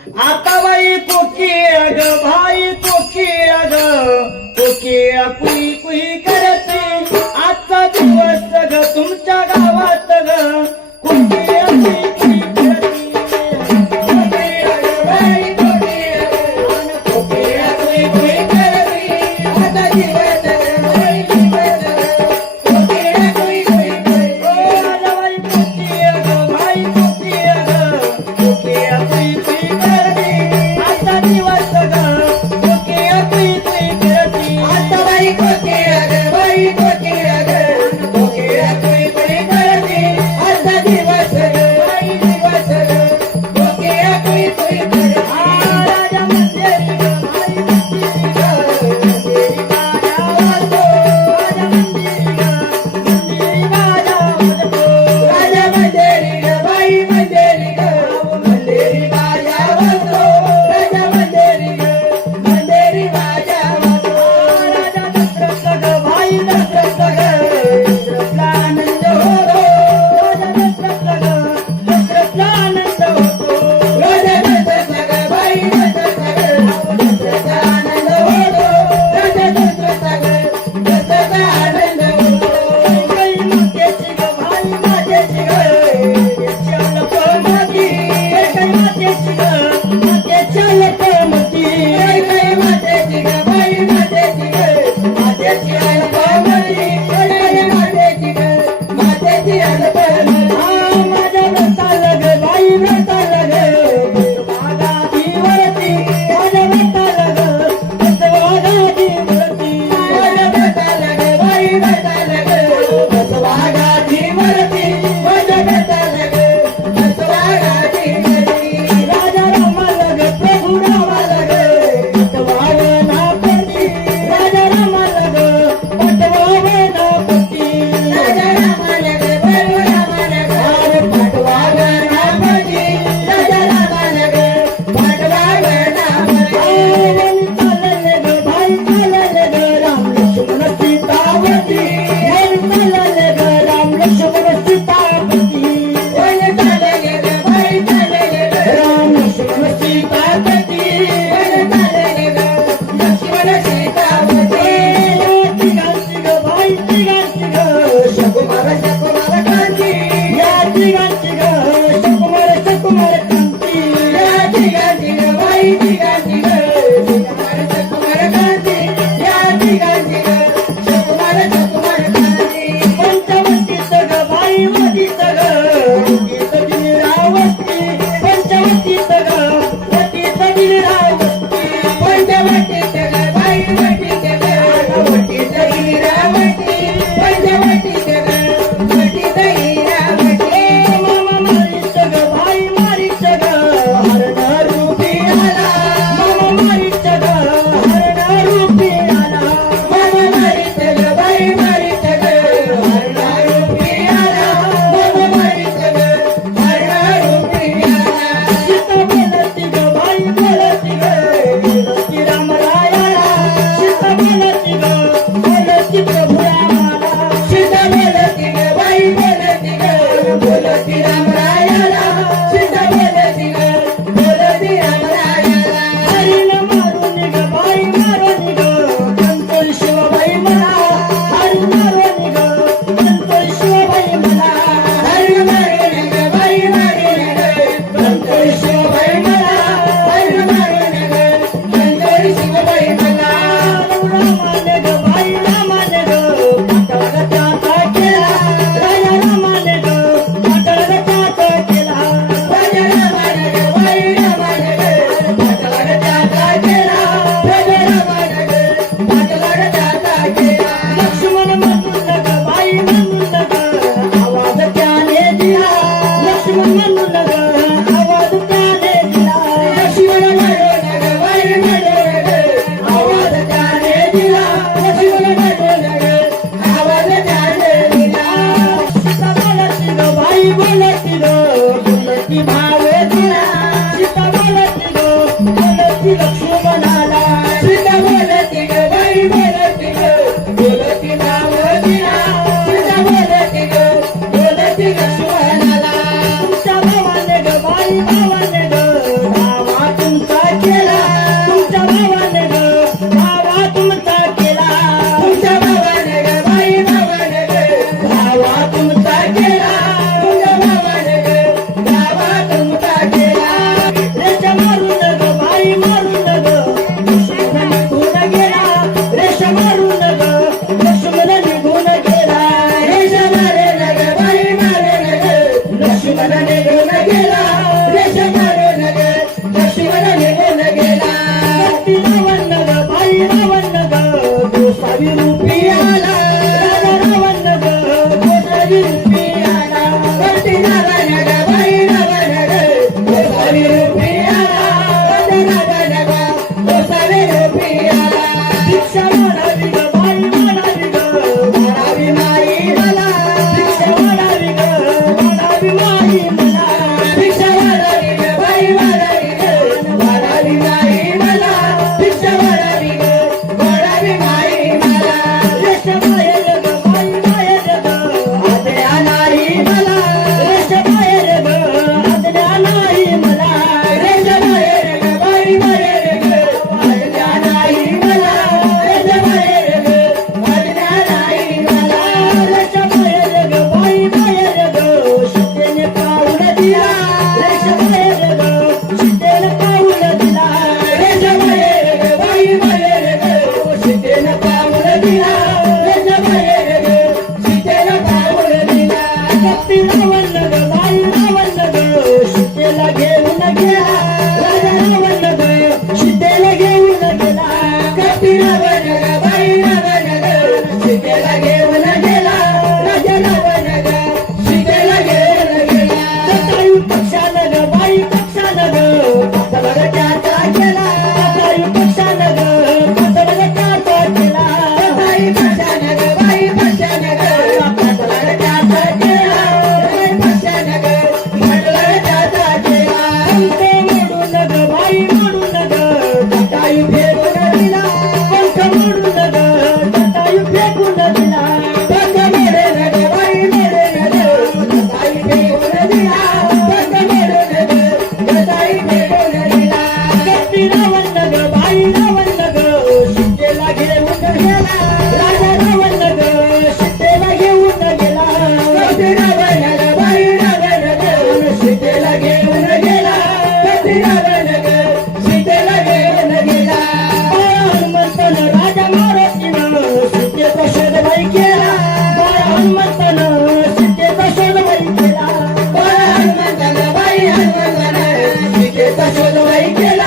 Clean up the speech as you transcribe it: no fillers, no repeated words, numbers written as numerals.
आता बाई कोकी अग भाई कोकी अग कोकी कुई कुई करते आजचा दिवस ग तुमच्या गावात ग कोकी कुई कुई करते कोकी अग बाई कोकी अग कोकी कुई कुई करते आजचा दिवस ग बाई कोकी कुई कुई करते ओ बाई कोकी अग भाई कोकी अग कोकी कुई कुई करते आजचा दिवस ग कोकी कुई कुई करते आता बाई कोकी घेऊन गेला गती रावण ग बाई रावण ग सीतेला घेऊन गेला राजा रावण ग सीतेला घेऊन गेला कधी रावण ग बाई रावण ग सीतेला घेऊन गेला कधी रावण ग सीतेला घेऊन गेला हनुमंतन राजा मारुतीनं सीतेचा शोध बाई केला हनुमंतन सीतेचा शोध बाई केला हनुमंतन बाई हनुमंतन सीतेचा शोध बाई केला